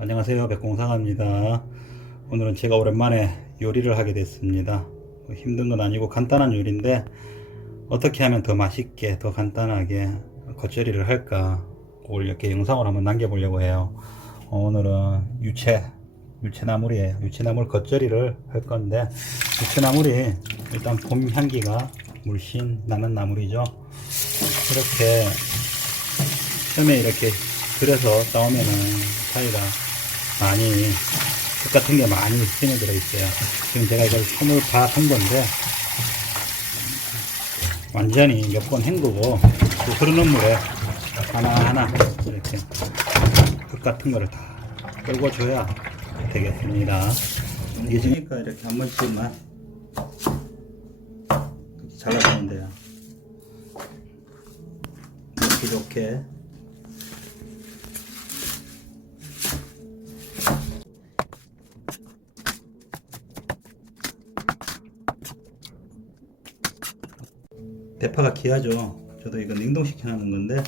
안녕하세요. 백공상합니다. 오늘은 제가 오랜만에 요리를 하게 됐습니다. 뭐 힘든 건 아니고 간단한 요리인데 어떻게 하면 더 맛있게 더 간단하게 겉절이를 할까? 그걸 이렇게 영상을 한번 남겨보려고 해요. 어, 오늘은 유채 유채나물이에요. 유채나물 겉절이를 할 건데 유채나물이 일단 봄 향기가 물씬 나는 나물이죠. 이렇게 처음에 이렇게 그래서 나오면은 사이가 많이 흙 같은 게 많이 스며들어 있어요. 지금 제가 이걸 손을 다한 건데 완전히 몇 번 헹구고 그 흐르는 물에 하나하나 이렇게 흙 같은 거를 다 끌고 줘야 되겠습니다. 이게 지니까 이렇게 한 번씩만 잘라주면 돼요. 이렇게 좋게 대파가 귀하죠. 저도 이거 냉동시켜 놓는 건데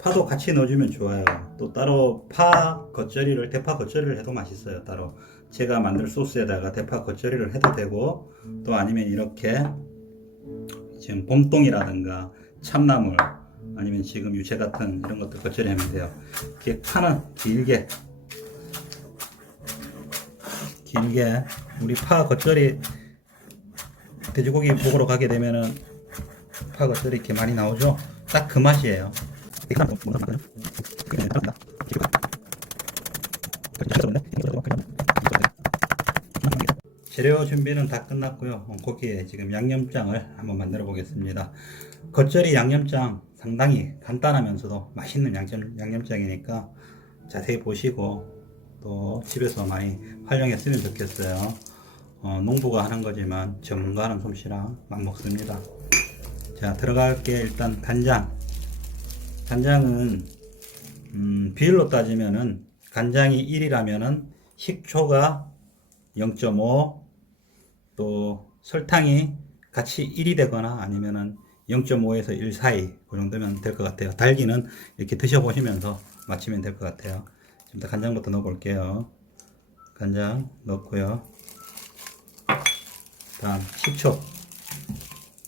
파도 같이 넣어주면 좋아요. 또 따로 파 겉절이를 대파 겉절이를 해도 맛있어요. 따로 제가 만들 소스에다가 대파 겉절이를 해도 되고 또 아니면 이렇게 지금 봄동이라든가 참나물 아니면 지금 유채 같은 이런 것들 겉절이 하면 돼요. 이렇게 파는 길게 길게 우리 파 겉절이 돼지고기 먹으러 가게 되면은 파가 이렇게 많이 나오죠? 딱 그 맛이에요. 재료 준비는 다 끝났고요. 어, 고기에 지금 양념장을 한번 만들어 보겠습니다. 겉절이 양념장 상당히 간단하면서도 맛있는 양념, 양념장이니까 자세히 보시고 또 집에서 많이 활용했으면 좋겠어요. 어, 농부가 하는 거지만 전문가 하는 솜씨랑 맞먹습니다. 자 들어갈 게. 일단 간장. 간장은 음, 비율로 따지면은 간장이 1이라면은 식초가 0.5 또 설탕이 같이 1이 되거나 아니면은 0.5에서 1 사이 그 정도면 될 것 같아요. 달기는 이렇게 드셔보시면서 맞추면 될 것 같아요. 지금 간장부터 넣어 볼게요. 간장 넣고요. 다음 식초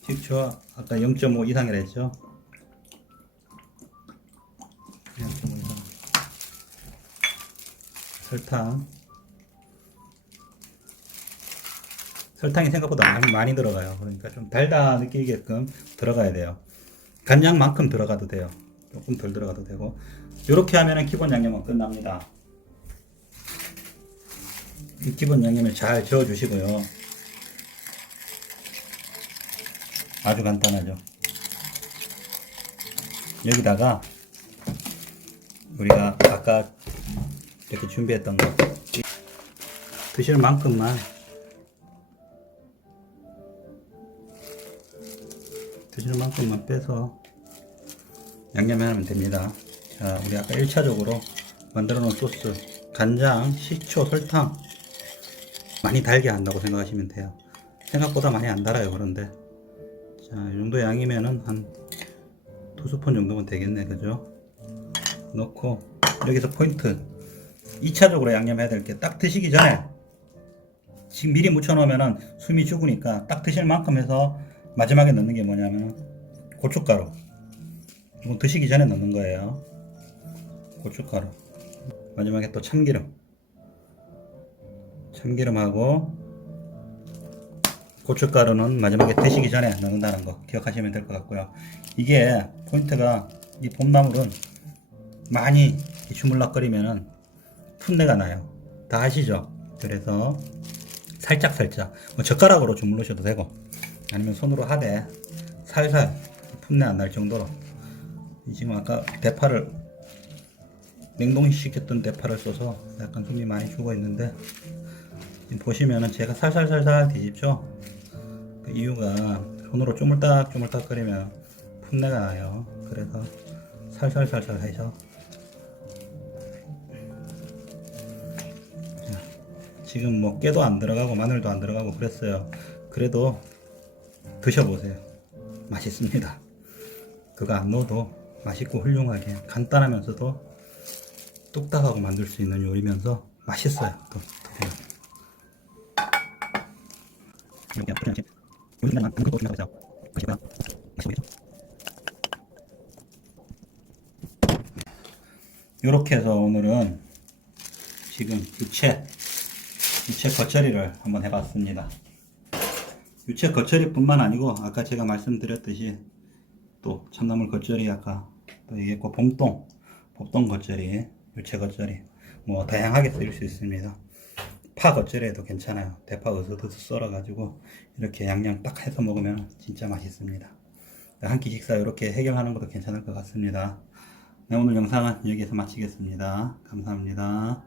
식초 아까 0.5 이상이라 했죠? 0.5 이상. 설탕. 설탕이 생각보다 많이, 들어가요. 그러니까 좀 달다 느끼게끔 들어가야 돼요. 간장만큼 들어가도 돼요. 조금 덜 들어가도 되고. 이렇게 하면 기본 양념은 끝납니다. 이 기본 양념을 잘 저어 주시고요 아주 간단하죠. 여기다가 우리가 아까 이렇게 준비했던 거 드실 만큼만 드실 만큼만 빼서 양념하면 됩니다. 자, 우리 아까 1차적으로 만들어 놓은 소스 간장, 식초, 설탕 많이 달게 한다고 생각하시면 돼요. 생각보다 많이 안 달아요. 그런데 자, 이 정도 양이면은 한 두 스푼 정도면 되겠네, 그죠? 넣고, 여기서 포인트. 2차적으로 양념해야 될 게 딱 드시기 전에, 지금 미리 묻혀놓으면은 숨이 죽으니까 딱 드실 만큼 해서 마지막에 넣는 게 뭐냐면 고춧가루. 이건 드시기 전에 넣는 거예요. 고춧가루. 마지막에 또 참기름. 참기름하고 고춧가루는 마지막에 드시기 전에 넣는다는 거 기억하시면 될 것 같고요. 이게 포인트가 이 봄나물은 많이 주물럭거리면은 풋내가 나요. 다 아시죠? 그래서 살짝 살짝 뭐 젓가락으로 주물르셔도 되고 아니면 손으로 하되 살살 풋내 안 날 정도로 지금 아까 대파를 냉동시켰던 대파를 써서 약간 숨이 많이 죽어 있는데 보시면은 제가 살살살살 뒤집죠 그 이유가 손으로 쪼물딱 쪼물딱 끓이면 풋내가 나요. 그래서 살살살살 해서 자, 지금 뭐 깨도 안 들어가고 마늘도 안 들어가고 그랬어요. 그래도 드셔보세요. 맛있습니다. 그거 안 넣어도 맛있고 훌륭하게 간단하면서도 뚝딱하고 만들 수 있는 요리면서 맛있어요. 또, 또. 이렇게 어떻게 하지? 요즘에는 안 그것도 생각해서 맛있고요. 맛있겠죠? 이렇게 해서 오늘은 지금 유채 유채 겉절이를 한번 해봤습니다. 유채 겉절이뿐만 아니고 아까 제가 말씀드렸듯이 또 참나물 겉절이 아까 또 얘기했고 봄동 봄동 겉절이 유채 겉절이 뭐 다양하게 쓰일 수 있습니다. 파 겉절이에도 괜찮아요. 대파 으스드스 썰어가지고 이렇게 양념 딱 해서 먹으면 진짜 맛있습니다. 한 끼 식사 이렇게 해결하는 것도 괜찮을 것 같습니다. 네, 오늘 영상은 여기에서 마치겠습니다. 감사합니다.